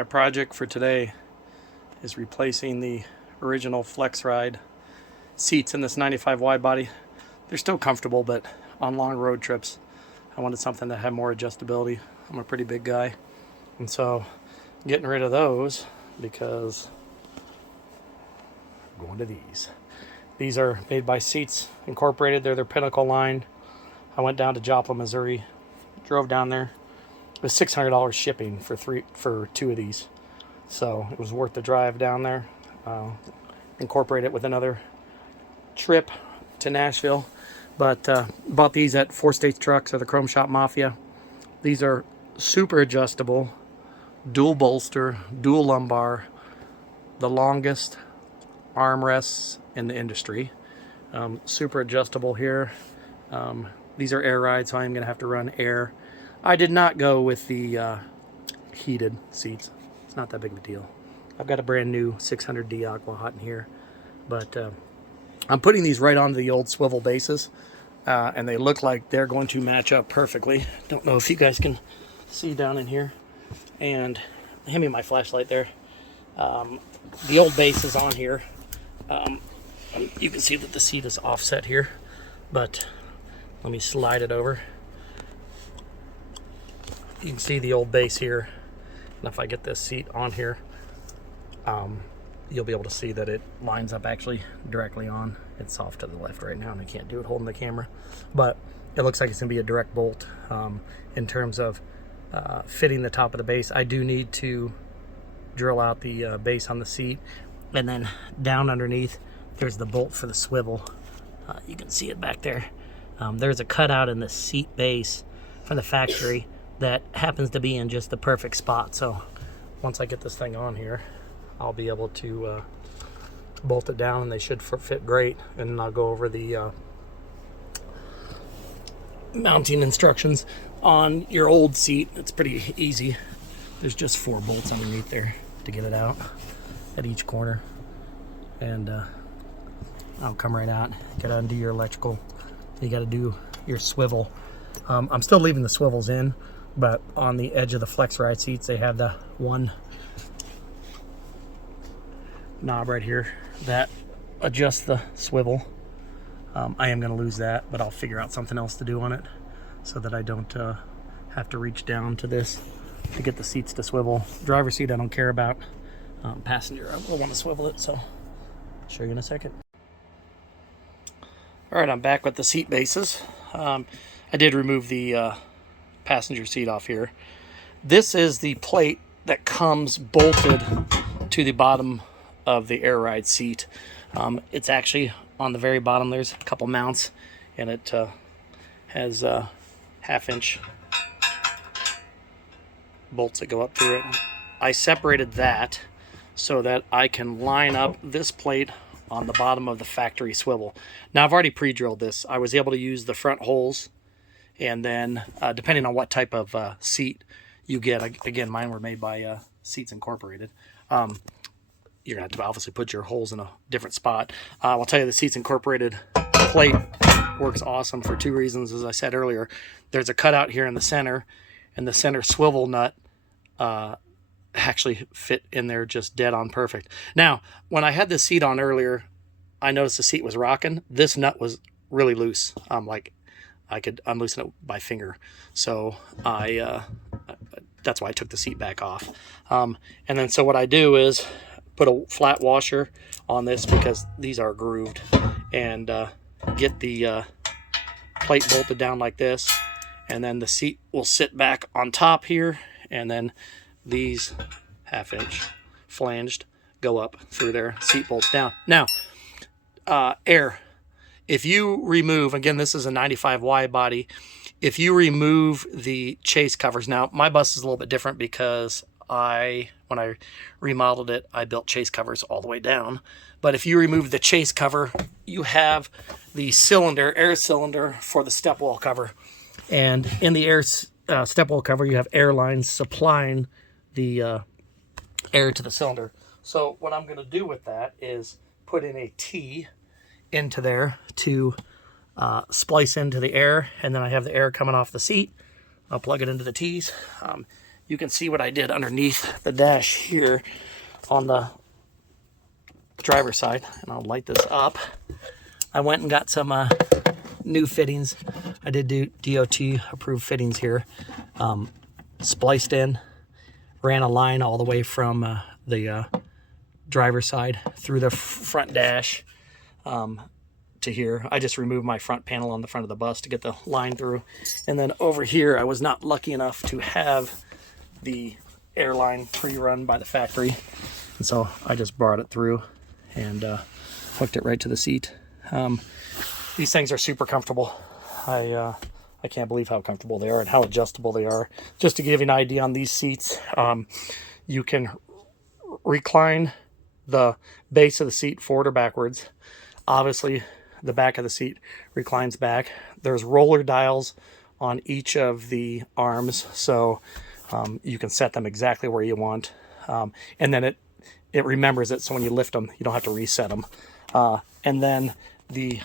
My project for today is replacing the original Flex Ride seats in this 95 wide body. They're still comfortable, but on long road trips, I wanted something that had more adjustability. I'm a pretty big guy, and so getting rid of those because I'm going to these. These are made by Seats Incorporated. They're their Pinnacle line. I went down to Joplin, Missouri, drove down there. It was $600 shipping for two of these, so it was worth the drive down there. Incorporate it with another trip to Nashville, but bought these at 4 States Trucks or the Chrome Shop Mafia. These are super adjustable, dual bolster, dual lumbar, the longest armrests in the industry. Super adjustable here. These are air rides, so I'm going to have to run air. I did not go with the heated seats. It's not that big of a deal. I've got a brand new 600D Aqua Hot in here, but I'm putting these right onto the old swivel bases, and they look like they're going to match up perfectly. Don't know if you guys can see down in here. And hand me my flashlight there. The old base is on here. You can see that the seat is offset here, but let me slide it over. You can see the old base here, and if I get this seat on here, you'll be able to see that it lines up actually directly on. It's off to the left right now, and I can't do it holding the camera, but it looks like it's gonna be a direct bolt. In terms of fitting the top of the base, I do need to drill out the base on the seat, and then down underneath there's the bolt for the swivel. You can see it back there. There's a cutout in the seat base from the factory that happens to be in just the perfect spot. So once I get this thing on here, I'll be able to bolt it down, and they should fit great. And I'll go over the mounting instructions on your old seat. It's pretty easy. There's just 4 bolts underneath there to get it out at each corner, and I'll come right out. You gotta undo your electrical. You gotta do your swivel. I'm still leaving the swivels in, but on the edge of the Flex Ride seats, they have the one knob right here that adjusts the swivel. I am going to lose that, but I'll figure out something else to do on it so that I don't have to reach down to this to get the seats to swivel. Driver's seat I don't care about. Passenger, I will want to swivel it, so I'll show you in a second. All right, I'm back with the seat bases. I did remove the passenger seat off here. This is the plate that comes bolted to the bottom of the air ride seat. It's actually on the very bottom. There's a couple mounts, and it has 1/2-inch bolts that go up through it. I separated that so that I can line up this plate on the bottom of the factory swivel. Now I've already pre-drilled this. I was able to use the front holes, and then depending on what type of seat you get, again, mine were made by Seats Incorporated. You're gonna have to obviously put your holes in a different spot. I'll tell you, the Seats Incorporated plate works awesome for 2 reasons. As I said earlier, there's a cutout here in the center, and the center swivel nut actually fit in there just dead on perfect. Now, when I had this seat on earlier, I noticed the seat was rocking. This nut was really loose. Like I could unloosen it by finger. So that's why I took the seat back off. And then so what I do is put a flat washer on this, because these are grooved, and get the plate bolted down like this, and then the seat will sit back on top here, and then these 1/2-inch flanged go up through there, seat bolts down. Now, air. If you remove, again, this is a 95 wide body, if you remove the chase covers, now my bus is a little bit different because when I remodeled it, I built chase covers all the way down. But if you remove the chase cover, you have the cylinder, air cylinder for the step wall cover. And in the air step wall cover, you have air lines supplying the air to the cylinder. So what I'm going to do with that is put in a T into there to splice into the air, and then I have the air coming off the seat. I'll plug it into the T's. you can see what I did underneath the dash here on the driver's side. And I'll light this up. I went and got some new fittings. I did do DOT approved fittings here. Spliced in, ran a line all the way from the driver's side through the front dash to here. I just removed my front panel on the front of the bus to get the line through. And then over here, I was not lucky enough to have the airline pre-run by the factory. And so I just brought it through and hooked it right to the seat. These things are super comfortable. I can't believe how comfortable they are and how adjustable they are. Just to give you an idea on these seats, you can recline the base of the seat forward or backwards. Obviously, the back of the seat reclines back. There's roller dials on each of the arms, so you can set them exactly where you want. And then it remembers it, so when you lift them, you don't have to reset them. And then the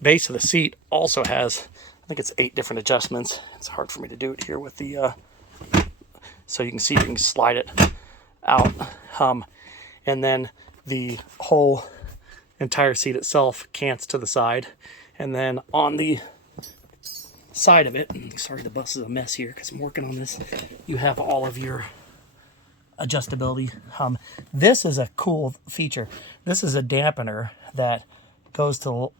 base of the seat also has, I think it's 8 different adjustments. It's hard for me to do it here with the, so you can see you can slide it out. And then the whole entire seat itself cants to the side. And then on the side of it, sorry the bus is a mess here because I'm working on this, you have all of your adjustability. This is a cool feature. This is a dampener that goes to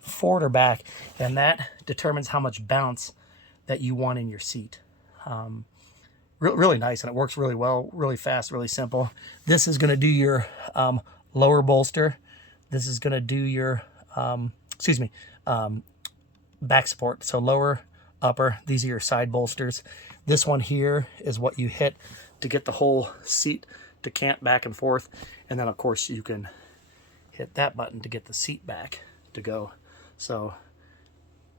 forward or back, and that determines how much bounce that you want in your seat. Really nice, and it works really well, really fast, really simple. This is going to do your lower bolster. This is going to do your back support. So lower, upper, these are your side bolsters. This one here is what you hit to get the whole seat to cant back and forth. And then of course you can hit that button to get the seat back to go. So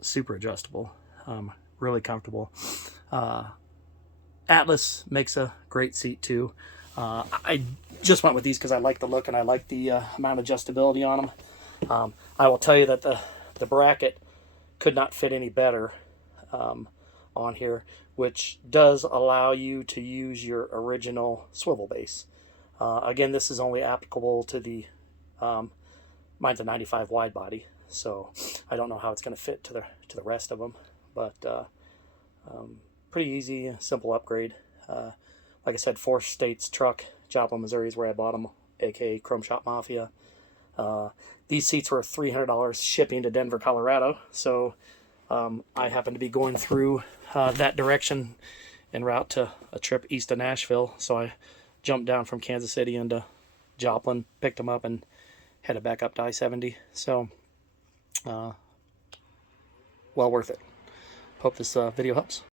super adjustable, really comfortable. Atlas makes a great seat too. I just went with these because I like the look and I like the amount of adjustability on them. I will tell you that the bracket could not fit any better on here, which does allow you to use your original swivel base. Again, this is only applicable to the mine's a 95 wide body, so I don't know how it's going to fit to the rest of them, but pretty easy, simple upgrade. Like I said, 4 States truck. Joplin, Missouri is where I bought them, aka Chrome Shop Mafia. These seats were $300 shipping to Denver, Colorado. So I happened to be going through that direction en route to a trip east of Nashville. So I jumped down from Kansas City into Joplin, picked them up, and headed back up to I-70. So well worth it. Hope this video helps.